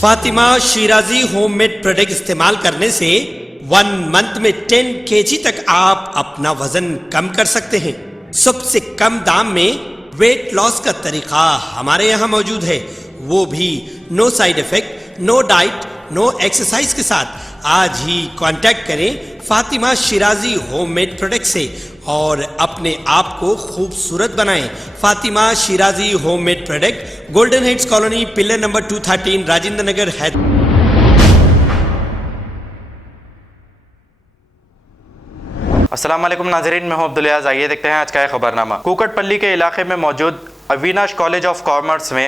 Fatima Shirazi homemade product इस्तेमाल करने से 1 मंथ में 10 kg तक आप अपना वजन कम कर सकते हैं। सबसे कम दाम में वेट लॉस का तरीका हमारे यहाँ मौजूद है, वो भी no side effect, no diet, no exercise के साथ। आज ही कांटेक्ट करें फातिमा शिराजी होममेड प्रोडक्ट से और अपने आप को खूबसूरत बनाएं। Fatima Shirazi homemade product, golden heads colony, pillar number 213, Rajendra Nagar, Hyderabad. अस्सलाम वालेकुम नाज़रीन, मैं हूं अब्दुल याज़। आइए देखते हैं आज का खबरनामा। कुकटपल्ली के इलाके में मौजूद अविनाश कॉलेज ऑफ कॉमर्स में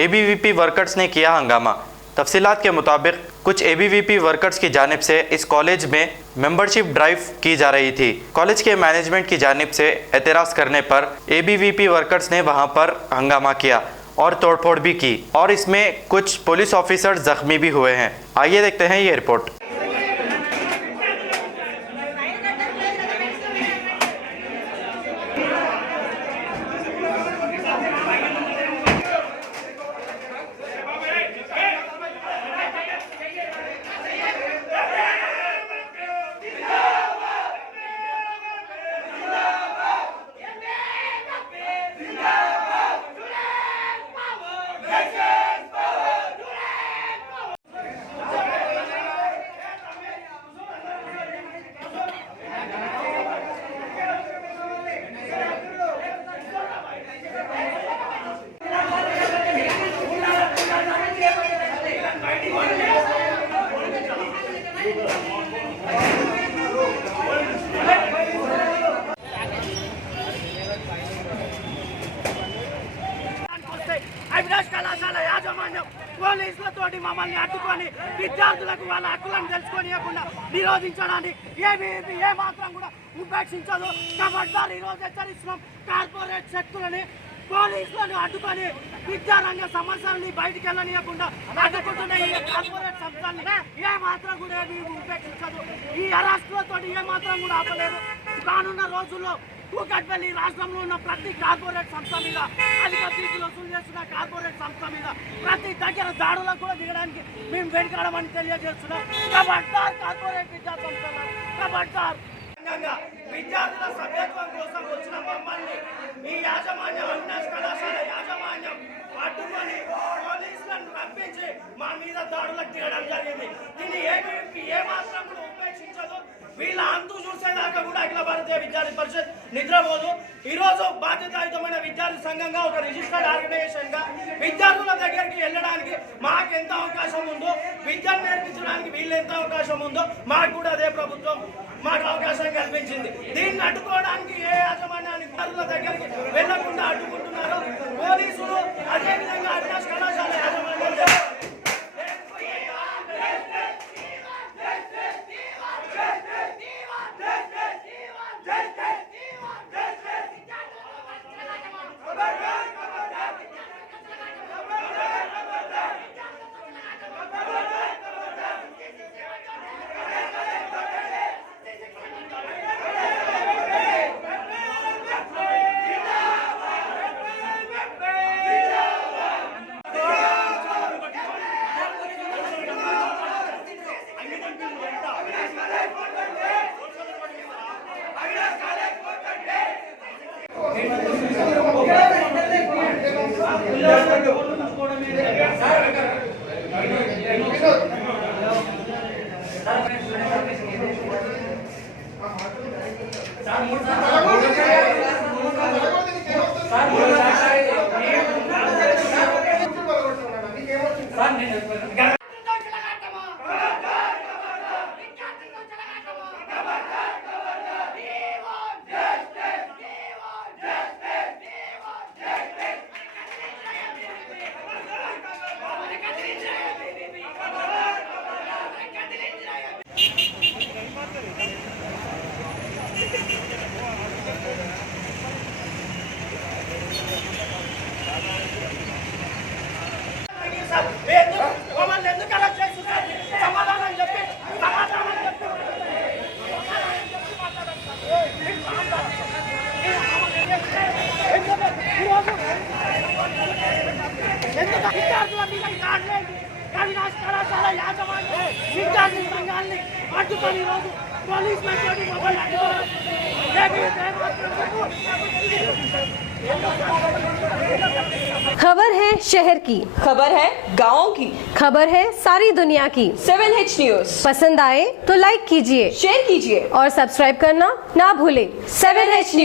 एबीवीपी वर्कर्स ने किया हंगामा। तफसीलात के मुताबिक कुछ एबीवीपी वर्कर्स की जानिब से इस कॉलेज में मेंबरशिप ड्राइव की जा रही थी। कॉलेज के मैनेजमेंट की जानिब से एतराज़ करने पर एबीवीपी वर्कर्स ने वहां पर हंगामा किया और तोड़फोड़ भी की और इसमें कुछ पुलिस ऑफिसर जख्मी भी हुए हैं। आइए देखते हैं ये रिपोर्ट। అవినాష్ కళాశాల యాజమాన్యం పోలీసులతోటి మమ్మల్ని అడ్డుకొని విద్యార్థులకు వాళ్ళ హక్కులను తెలుసుకోనియకుండా నిరోధించడాన్ని ఏబీవీపీ ఏ మాత్రం కూడా ఉపేక్షించదు కాబట్టి ఈరోజు హెచ్చరిస్తున్నాం। కార్పొరేట్ శక్తులని పోలీసులను అడ్డుకొని విద్యారంగ సమస్యలని బయటికి వెళ్ళనియకుండా అడ్డుకుంటున్న ఈ కార్పొరేట్ సంస్థల్ని ఏ మాత్రం కూడా ఏబీవీపీ ఉపేక్షించదు। ఈ అరెస్టులతో ఏ మాత్రం కూడా ఆపలేరు। రానున్న రోజుల్లో కూకట్పల్లి రాష్ట్రంలో ఉన్న ప్రతి కార్పొరేట్ సంస్థ మీద, అధిక ఫీజులు వసూలు చేస్తున్న కార్పొరేట్ సంస్థ మీద ప్రతి దగ్గర దాడులకు కూడా దిగడానికి మేము వెనుకడమని తెలియజేస్తున్నాం। ఖబర్దార్ కార్పొరేట్ విద్యా సంస్థలు, ఖబర్దార్। విద్యార్థుల సభ్యత్వం కోసం వచ్చిన మమ్మల్ని ఈ యాజమాన్యం, అవినాష్ కళాశాల యాజమాన్యం అడ్డుకొని పోలీసులను రప్పించి మా మీద దాడులకు దిగడం జరిగింది। దీన్ని ఏబీవీపీ ఏ మాత్రం కూడా ఉపేక్షించదు। వీళ్ళ అంతు చూసేదాకా కూడా అఖిల భారతీయ విద్యార్థి పరిషత్ నిద్రపోదు। ఈరోజు బాధ్యతాయుతమైన విద్యార్థి సంఘంగా, ఒక రిజిస్టర్డ్ ఆర్గనైజేషన్ గా విద్యార్థుల దగ్గరికి వెళ్ళడానికి మాకు ఎంత అవకాశం ఉందో, విద్యను నేర్పించడానికి వీళ్ళు ఎంత అవకాశం ఉందో మాకు కూడా అదే ప్రభుత్వం మాకు అవకాశం కల్పించింది। దీన్ని అడ్డుకోవడానికి ఏ యాజమాన్యానికి విద్యార్థుల దగ్గరికి వెళ్లకుండా అడ్డుకుంటున్నారో పోలీసులు, అదేవిధంగా అవినాష్ కళాశాల యాజమాన్యం విద్యార్థుల మీద ఈ దాడులేంటి? అవినాష్ కళాశాల యాజమాన్యం విద్యార్థి సంఘాన్ని అడ్డుకొని ఈరోజు పోలీస్ మెట్రోని మొబైల్ అడ్డుకున్నారు. खबर है शहर की, खबर है गाँव की। खबर है सारी दुनिया की। 7H न्यूज पसंद आए तो लाइक कीजिए, शेयर कीजिए और सब्सक्राइब करना ना भूलें। 7H news.